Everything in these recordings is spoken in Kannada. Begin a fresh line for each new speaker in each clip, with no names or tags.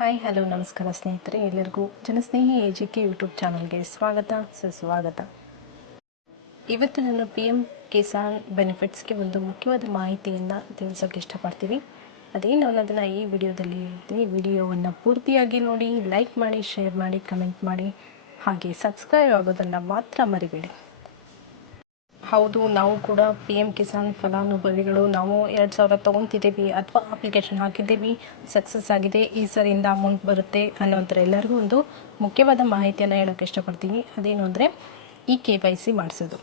ಹಾಯ್, ಹಲೋ, ನಮಸ್ಕಾರ ಸ್ನೇಹಿತರೆ ಎಲ್ಲರಿಗೂ Janasnehi A G K YouTube ಚಾನಲ್ಗೆ ಸ್ವಾಗತ, ಸುಸ್ವಾಗತ. ಇವತ್ತು ನಾನು ಪಿ ಎಂ ಕಿಸಾನ್ ಬೆನಿಫಿಟ್ಸ್ಗೆ ಒಂದು ಮುಖ್ಯವಾದ ಮಾಹಿತಿಯನ್ನು ತಿಳಿಸೋಕೆ ಇಷ್ಟಪಡ್ತೀವಿ. ಅದೇನು ಅನ್ನೋದನ್ನು ಈ ವಿಡಿಯೋದಲ್ಲಿ ಹೇಳ್ತೀನಿ. ವಿಡಿಯೋವನ್ನು ಪೂರ್ತಿಯಾಗಿ ನೋಡಿ ಲೈಕ್ ಮಾಡಿ ಶೇರ್ ಮಾಡಿ ಕಮೆಂಟ್ ಮಾಡಿ, ಹಾಗೆ ಸಬ್ಸ್ಕ್ರೈಬ್ ಆಗೋದನ್ನು ಮಾತ್ರ ಮರಿಬೇಡಿ. ಹೌದು, ನಾವು ಕೂಡ ಪಿ ಎಂ ಕಿಸಾನ್ ಫಲಾನುಭವಿಗಳು. ನಾವು ಎರಡು ಸಾವಿರ ತೊಗೊತಿದ್ದೀವಿ ಅಥವಾ ಅಪ್ಲಿಕೇಶನ್ ಹಾಕಿದ್ದೀವಿ ಸಕ್ಸಸ್ ಆಗಿದೆ, ಈ ಸರಿಯಿಂದ ಅಮೌಂಟ್ ಬರುತ್ತೆ ಅನ್ನೋಂಥರ ಎಲ್ಲರಿಗೂ ಒಂದು ಮುಖ್ಯವಾದ ಮಾಹಿತಿಯನ್ನು ಹೇಳೋಕ್ಕೆ ಇಷ್ಟಪಡ್ತೀನಿ. ಅದೇನು ಅಂದರೆ ಈ ಕೆ ವೈ ಸಿ ಮಾಡಿಸೋದು.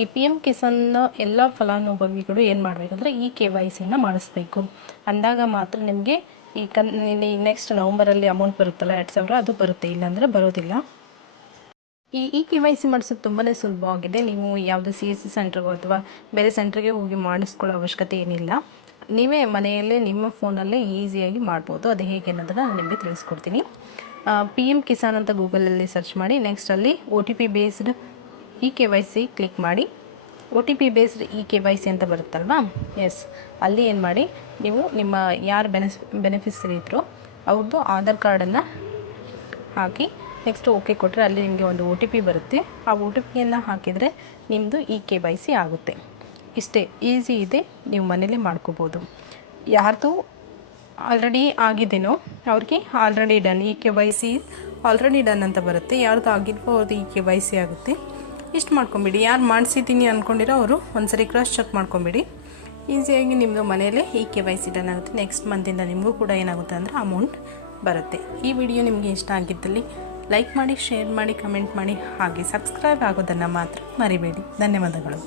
ಈ ಪಿ ಎಂ ಕಿಸಾನ್ನ ಎಲ್ಲ ಫಲಾನುಭವಿಗಳು ಏನು ಮಾಡಬೇಕಂದ್ರೆ ಈ ಕೆ ವೈ ಸಿನ ಮಾಡಿಸ್ಬೇಕು. ಅಂದಾಗ ಮಾತ್ರ ನಿಮಗೆ ಈ ಕನ್ ನೆಕ್ಸ್ಟ್ ನವಂಬರಲ್ಲಿ ಅಮೌಂಟ್ ಬರುತ್ತಲ್ಲ, ಎರಡು ಸಾವಿರ, ಅದು ಬರುತ್ತೆ. ಇಲ್ಲಾಂದರೆ ಬರೋದಿಲ್ಲ. ಈ ಇ ಕೆ ವೈ ಸಿ ಮಾಡಿಸೋದು ತುಂಬಾ ಸುಲಭವಾಗಿದೆ ನೀವು ಯಾವುದೇ ಸಿ ಎಸ್ ಸಿ ಸೆಂಟ್ರಿಗೋ ಅಥವಾ ಬೇರೆ ಸೆಂಟ್ರಿಗೆ ಹೋಗಿ ಮಾಡಿಸ್ಕೊಳ್ಳೋ ಅವಶ್ಯಕತೆ ಏನಿಲ್ಲ. ನೀವೇ ಮನೆಯಲ್ಲೇ, ನಿಮ್ಮ ಫೋನಲ್ಲೇ ಈಸಿಯಾಗಿ ಮಾಡ್ಬೋದು. ಅದು ಹೇಗೆ ಅನ್ನೋದನ್ನು ನಾನು ನಿಮಗೆ ತಿಳಿಸ್ಕೊಡ್ತೀನಿ. ಪಿ ಎಂ ಕಿಸಾನ್ ಅಂತ ಗೂಗಲಲ್ಲಿ ಸರ್ಚ್ ಮಾಡಿ ನೆಕ್ಸ್ಟ್ ಅಲ್ಲಿ O T P based E K Y C click ಮಾಡಿ. O T P based E K Y C ಅಂತ ಬರುತ್ತಲ್ವಾ? ಎಸ್ ಅಲ್ಲಿ ಏನು ಮಾಡಿ? ನೀವು ನಿಮ್ಮ ಯಾರು ಬೆನೆಸ್ ಬೆನಿಫಿಷರಿ ಇದ್ದರು ಅವ್ರದ್ದು ಆಧಾರ್ ಕಾರ್ಡನ್ನು ಹಾಕಿ ನೆಕ್ಸ್ಟ್ ಓಕೆ ಕೊಟ್ಟರೆ ಅಲ್ಲಿ ನಿಮಗೆ ಒಂದು ಒ ಟಿ ಪಿ ಬರುತ್ತೆ. ಆ ಒ ಟಿ ಪಿಯನ್ನು ಹಾಕಿದರೆ ನಿಮ್ಮದು ಇ ಕೆ ವೈ ಸಿ ಆಗುತ್ತೆ. ಇಷ್ಟೇ, ಈಸಿ ಇದೆ, ನೀವು ಮನೇಲೇ ಮಾಡ್ಕೋಬೋದು. ಯಾರ್ದು ಆಲ್ರೆಡಿ ಆಗಿದೆಯೋ ಅವ್ರಿಗೆ already done E K Y C already done ಅಂತ ಬರುತ್ತೆ. ಯಾರ್ದು ಆಗಿಲ್ವೋ ಅವ್ರದ್ದು ಇ ಕೆ ವೈ ಸಿ ಆಗುತ್ತೆ. ಇಷ್ಟು ಮಾಡ್ಕೊಂಬಿಡಿ. ಯಾರು ಮಾಡಿಸಿದ್ದೀನಿ ಅಂದ್ಕೊಂಡಿರೋ ಅವರು ಒಂದ್ಸರಿ ಕ್ರಾಸ್ ಚೆಕ್ ಮಾಡ್ಕೊಂಬಿಡಿ. ಈಸಿಯಾಗಿ ನಿಮ್ಮದು ಮನೆಯಲ್ಲೇ E K Y C done ಆಗುತ್ತೆ. ನೆಕ್ಸ್ಟ್ ಮಂತಿಂದ ನಿಮಗೂ ಕೂಡ ಏನಾಗುತ್ತೆ ಅಂದರೆ ಅಮೌಂಟ್ ಬರುತ್ತೆ. ಈ ವಿಡಿಯೋ ನಿಮಗೆ ಇಷ್ಟ ಆಗಿದ್ದಲ್ಲಿ ಲೈಕ್ ಮಾಡಿ ಶೇರ್ ಮಾಡಿ ಕಮೆಂಟ್ ಮಾಡಿ ಹಾಗೆ ಸಬ್ಸ್ಕ್ರೈಬ್ ಆಗೋದನ್ನು ಮಾತ್ರ ಮರಿಬೇಡಿ. ಧನ್ಯವಾದಗಳು.